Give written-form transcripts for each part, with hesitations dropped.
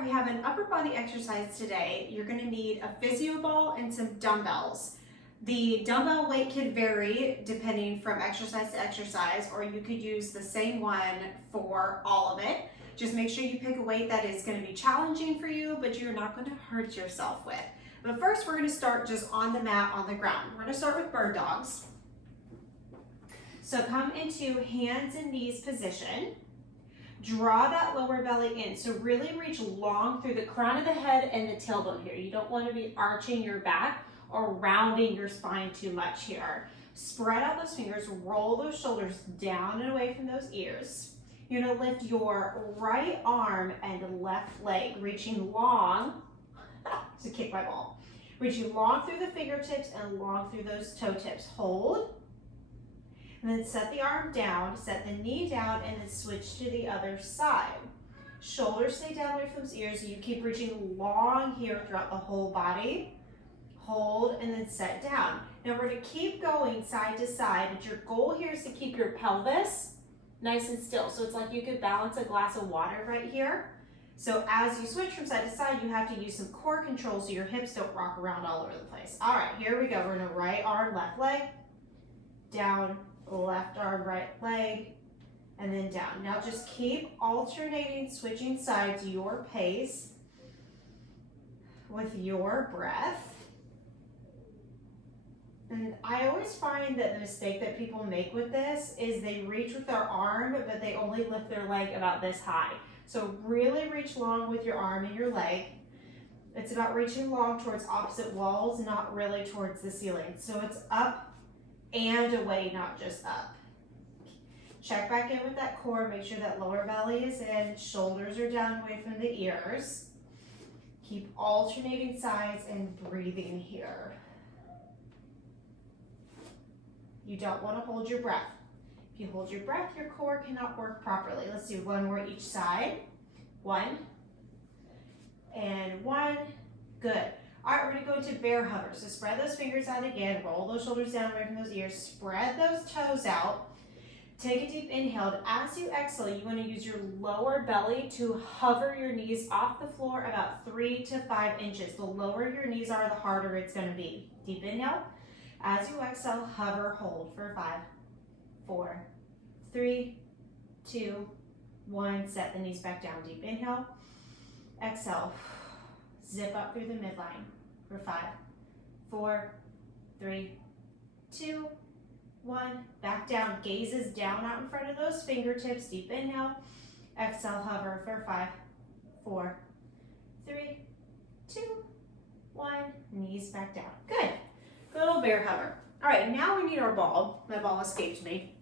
right, we have an upper body exercise today. You're gonna need a physio ball and some dumbbells. The dumbbell weight could vary depending from exercise to exercise, or you could use the same one for all of it. Just make sure you pick a weight that is gonna be challenging for you, but you're not gonna hurt yourself with. But first, we're gonna start just on the mat on the ground. We're gonna start with bird dogs. So come into hands and knees position. Draw that lower belly in. So really reach long through the crown of the head and the tailbone here. You don't want to be arching your back or rounding your spine too much here. Spread out those fingers, roll those shoulders down and away from those ears. You're gonna lift your right arm and left leg, reaching long, to kick my ball. Reaching long through the fingertips and long through those toe tips. Hold. And then set the arm down, set the knee down, and then switch to the other side. Shoulders stay down away from those ears, so you keep reaching long here throughout the whole body. Hold, and then set down. Now we're gonna keep going side to side, but your goal here is to keep your pelvis nice and still. So it's like you could balance a glass of water right here. So as you switch from side to side, you have to use some core control so your hips don't rock around all over the place. All right, here we go. We're gonna right arm, left leg, down, left arm, right leg, and then down. Now just keep alternating, switching sides, your pace with your breath. And I always find that the mistake that people make with this is they reach with their arm, but they only lift their leg about this high. So really reach long with your arm and your leg. It's about reaching long towards opposite walls, not really towards the ceiling. So it's up and away, not just up. Check back in with that core, make sure that lower belly is in, shoulders are down away from the ears. Keep alternating sides and breathing here. You don't want to hold your breath. If you hold your breath, your core cannot work properly. Let's do one more each side. 1 and 1. Good. All right, we're gonna go into bear hover. So spread those fingers out again, roll those shoulders down away from those ears, spread those toes out. Take a deep inhale. As you exhale, you wanna use your lower belly to hover your knees off the floor about 3 to 5 inches. The lower your knees are, the harder it's gonna be. Deep inhale. As you exhale, hover, hold for 5, 4, 3, 2, 1. Set the knees back down. Deep inhale. Exhale. Zip up through the midline for 5, 4, 3, 2, 1. Back down. Gazes down out in front of those fingertips. Deep inhale. Exhale, hover for 5, 4, 3, 2, 1. Knees back down. Good. Good old bear hover. All right, now we need our ball. My ball escaped me.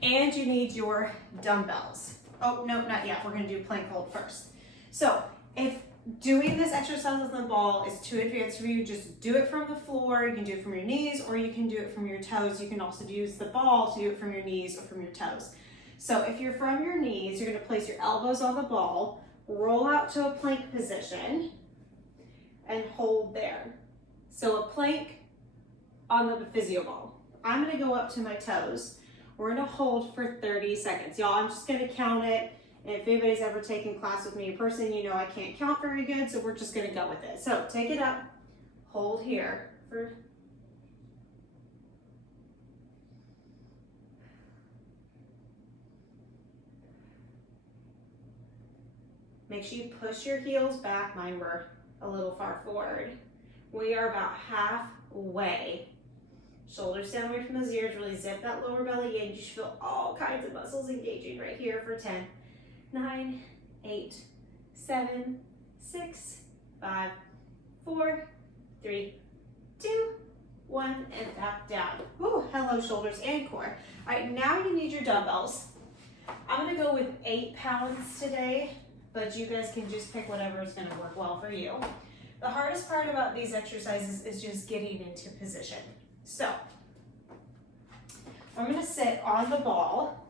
And you need your dumbbells. Oh, no, not yet. We're going to do plank hold first. So if doing this exercise with the ball is too advanced for you, just do it from the floor. You can do it from your knees, or you can do it from your toes. You can also use the ball to do it from your knees or from your toes. So if you're from your knees, you're going to place your elbows on the ball, roll out to a plank position, and hold there. So a plank on the physio ball. I'm going to go up to my toes. We're going to hold for 30 seconds. Y'all, I'm just going to count it. And if anybody's ever taken class with me in person, you know I can't count very good, so we're just gonna go with it. So take it up, hold here for make sure you push your heels back. Mine were a little far forward. We are about halfway. Shoulders down away from those ears, really zip that lower belly in. You should feel all kinds of muscles engaging right here for 10. 9, 8, 7, 6, 5, 4, 3, 2, 1, and back down. Ooh, hello, shoulders and core. All right, now you need your dumbbells. I'm gonna go with 8 pounds today, but you guys can just pick whatever is gonna work well for you. The hardest part about these exercises is just getting into position. So, I'm gonna sit on the ball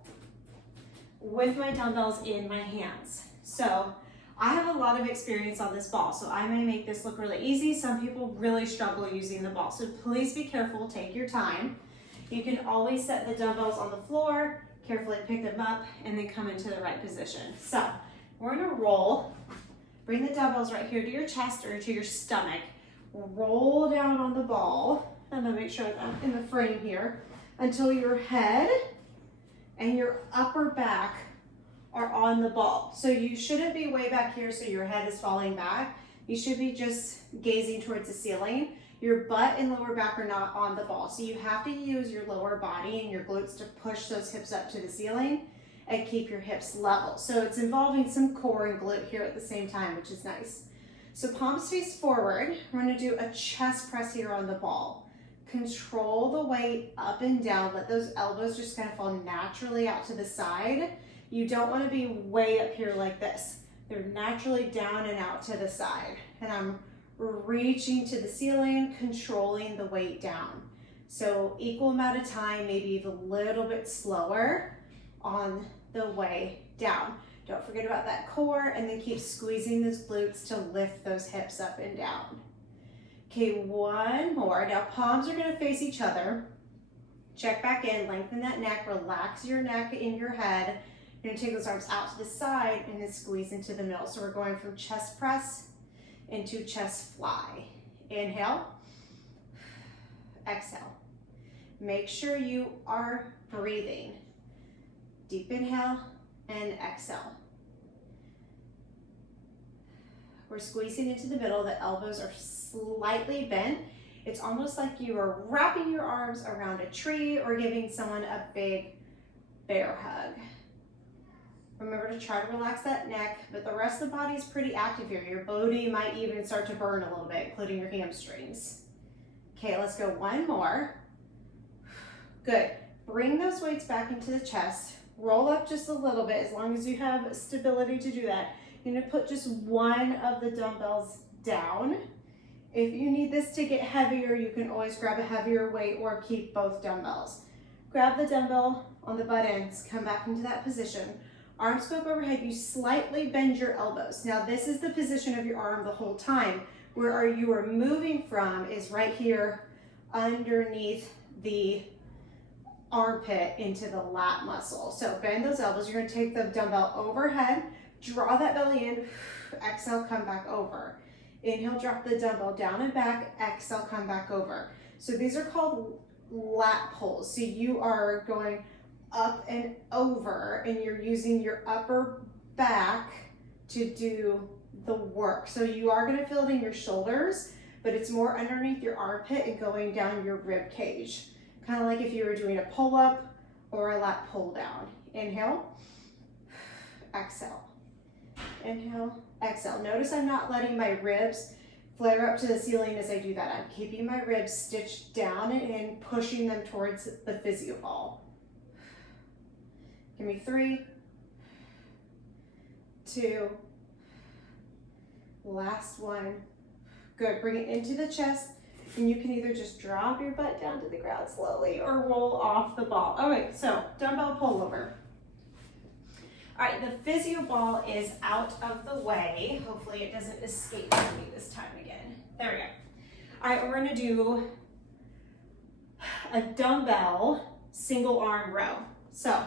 with my dumbbells in my hands. So I have a lot of experience on this ball, so I may make this look really easy. Some people really struggle using the ball, so please be careful, take your time. You can always set the dumbbells on the floor, carefully pick them up, and then come into the right position. So we're gonna roll Bring the dumbbells right here to your chest or to your stomach. Roll down on the ball. I'm gonna make sure I'm in the frame here until your head and your upper back are on the ball. So you shouldn't be way back here so your head is falling back. You should be just gazing towards the ceiling. Your butt and lower back are not on the ball. So you have to use your lower body and your glutes to push those hips up to the ceiling and keep your hips level. So it's involving some core and glute here at the same time, which is nice. So palms face forward. We're gonna do a chest press here on the ball. Control the weight up and down. Let those elbows just kind of fall naturally out to the side. You don't want to be way up here like this. They're naturally down and out to the side. And I'm reaching to the ceiling, controlling the weight down. So equal amount of time, maybe even a little bit slower on the way down. Don't forget about that core, and then keep squeezing those glutes to lift those hips up and down. Okay, one more. Now palms are gonna face each other. Check back in, lengthen that neck, relax your neck in your head. You're gonna take those arms out to the side and then squeeze into the middle. So we're going from chest press into chest fly. Inhale, exhale. Make sure you are breathing. Deep inhale and exhale. We're squeezing into the middle. The elbows are slightly bent. It's almost like you are wrapping your arms around a tree or giving someone a big bear hug. Remember to try to relax that neck, but the rest of the body is pretty active here. Your booty might even start to burn a little bit, including your hamstrings. Okay, let's go one more. Good. Bring those weights back into the chest. Roll up just a little bit, as long as you have stability to do that. You're gonna put just one of the dumbbells down. If you need this to get heavier, you can always grab a heavier weight or keep both dumbbells. Grab the dumbbell on the butt ends, come back into that position. Arms go up overhead, you slightly bend your elbows. Now this is the position of your arm the whole time. Where you are moving from is right here underneath the armpit into the lat muscle. So bend those elbows. You're gonna take the dumbbell overhead, draw that belly in, exhale, come back over. Inhale, drop the dumbbell down and back, exhale, come back over. So these are called lat pulls. So you are going up and over and you're using your upper back to do the work. So you are going to feel it in your shoulders, but it's more underneath your armpit and going down your rib cage. Kind of like if you were doing a pull up or a lat pull down. Inhale, exhale. Inhale, exhale. Notice I'm not letting my ribs flare up to the ceiling as I do that. I'm keeping my ribs stitched down and in, pushing them towards the physio ball. Give me 3, 2, last one. Good, bring it into the chest, and you can either just drop your butt down to the ground slowly or roll off the ball. All right, so dumbbell pullover. All right, the physio ball is out of the way. Hopefully it doesn't escape from me this time again. There we go. All right, we're gonna do a dumbbell single arm row. So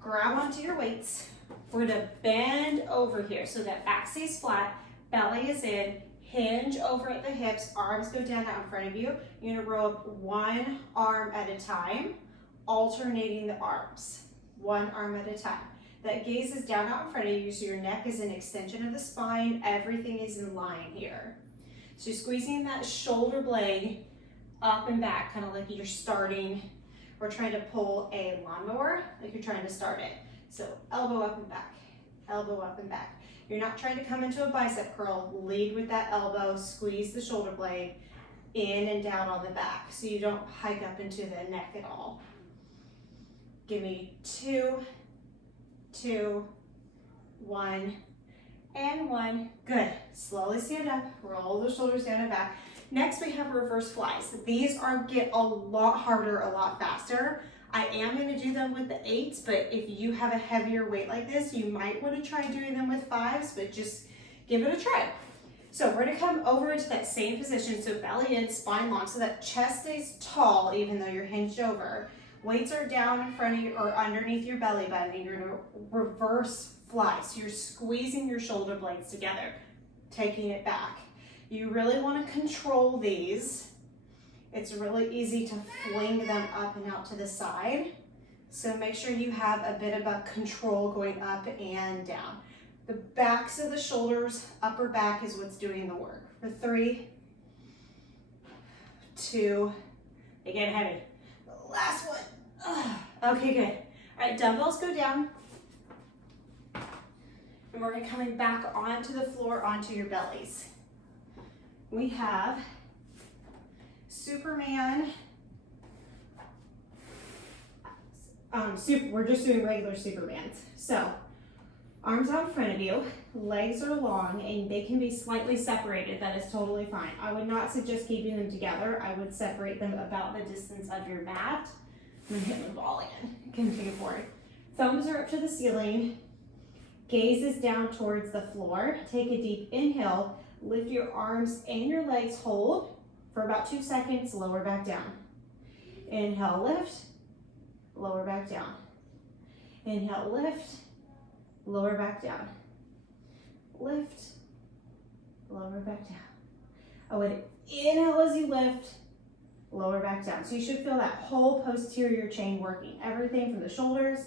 grab onto your weights. We're gonna bend over here so that back stays flat, belly is in, hinge over at the hips, arms go down out in front of you. You're gonna row up one arm at a time, alternating the arms, one arm at a time. That gaze is down out in front of you, so your neck is an extension of the spine. Everything is in line here. So you're squeezing that shoulder blade up and back, kind of like you're starting or trying to pull a lawnmower, like you're trying to start it. So elbow up and back, elbow up and back. You're not trying to come into a bicep curl. Lead with that elbow, squeeze the shoulder blade in and down on the back so you don't hike up into the neck at all. Give me 2, 2, 1, and 1. Good. Slowly stand up, roll the shoulders down and back. Next we have reverse flies. These get a lot harder, a lot faster. I am going to do them with the 8s, but if you have a heavier weight like this, you might want to try doing them with 5s, but just give it a try. So we're going to come over into that same position, so belly in, spine long, so that chest stays tall even though you're hinged over. Weights are down in front of you or underneath your belly button, and you're going to reverse fly. So you're squeezing your shoulder blades together, taking it back. You really want to control these. It's really easy to fling them up and out to the side. So make sure you have a bit of a control going up and down. The backs of the shoulders, upper back is what's doing the work. For 3, 2, again heavy. The last one. Okay, good. All right, dumbbells go down. And we're gonna coming back onto the floor, onto your bellies. We have Superman. We're just doing regular Supermans. So, arms out in front of you, legs are long, and they can be slightly separated. That is totally fine. I would not suggest keeping them together. I would separate them about the distance of your mat. I'm gonna hit the ball again. Continue forward. Thumbs are up to the ceiling. Gaze is down towards the floor. Take a deep inhale. Lift your arms and your legs. Hold for about 2 seconds. Lower back down. Inhale, lift. Lower back down. Inhale, lift. Lower back down. Lift. Lower back down. I would inhale as you lift. Lower back down. So you should feel that whole posterior chain working. Everything from the shoulders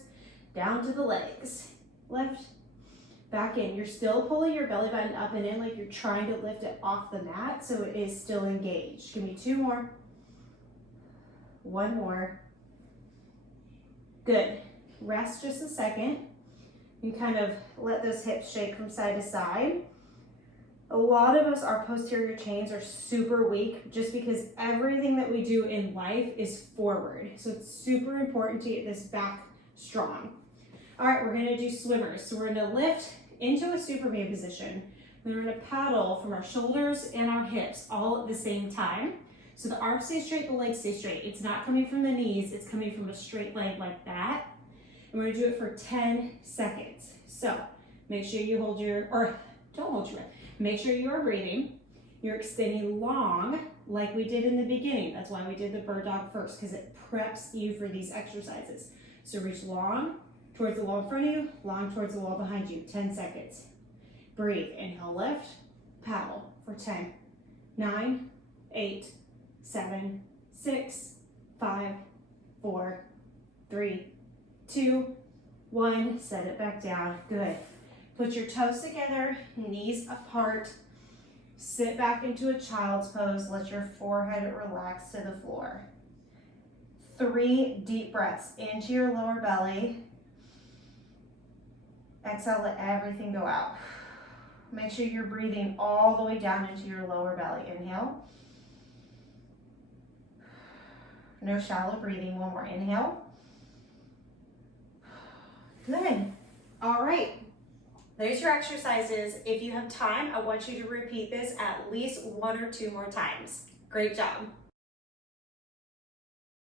down to the legs. Lift. Back in. You're still pulling your belly button up and in like you're trying to lift it off the mat, so it is still engaged. Give me 2 more. 1 more. Good. Rest just a second. You kind of let those hips shake from side to side. A lot of us, our posterior chains are super weak just because everything that we do in life is forward. So it's super important to get this back strong. All right, we're gonna do swimmers. So we're gonna lift into a Superman position. Then we're gonna paddle from our shoulders and our hips all at the same time. So the arms stay straight, the legs stay straight. It's not coming from the knees, it's coming from a straight leg like that. And we're gonna do it for 10 seconds. So make sure you hold your, or don't hold your breath. Make sure you are breathing. You're extending long like we did in the beginning. That's why we did the bird dog first, because it preps you for these exercises. So reach long towards the wall in front of you, long towards the wall behind you. 10 seconds. Breathe. Inhale, lift, paddle for 10, 9, 8, 7, 6, 5, 4, 3, 2, 1. Set it back down. Good. Put your toes together, knees apart. Sit back into a child's pose. Let your forehead relax to the floor. 3 deep breaths into your lower belly. Exhale, let everything go out. Make sure you're breathing all the way down into your lower belly. Inhale. No shallow breathing. 1 more. Inhale. Good. All right. There's your exercises. If you have time, I want you to repeat this at least 1 or 2 more times. Great job.